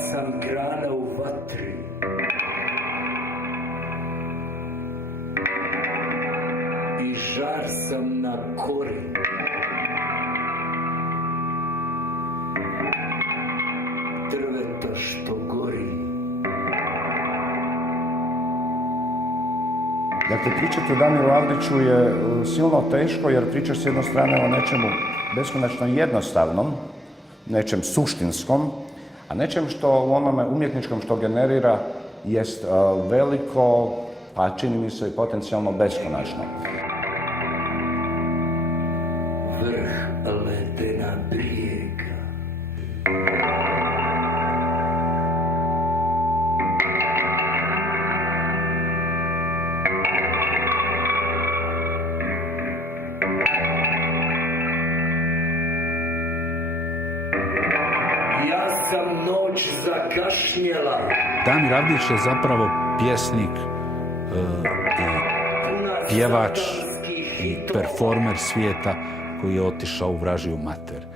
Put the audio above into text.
sam grana u vatri. I žar sam na kori. Drveta što gori. Dakle, pričati o Damiru Avdiću je silno teško jer priča s jedne strane o nečemu beskonačno jednostavnom, nečem suštinskom, a nečem što u onome umjetničkom što generira jest veliko, pa čini mi se i potencijalno beskonačno. Vrh ledena brijega. Ja sam noć zakašnjela. Damir Avdić je zapravo pjesnik i pjevač i performer svijeta koji je otišao u vražiju mater.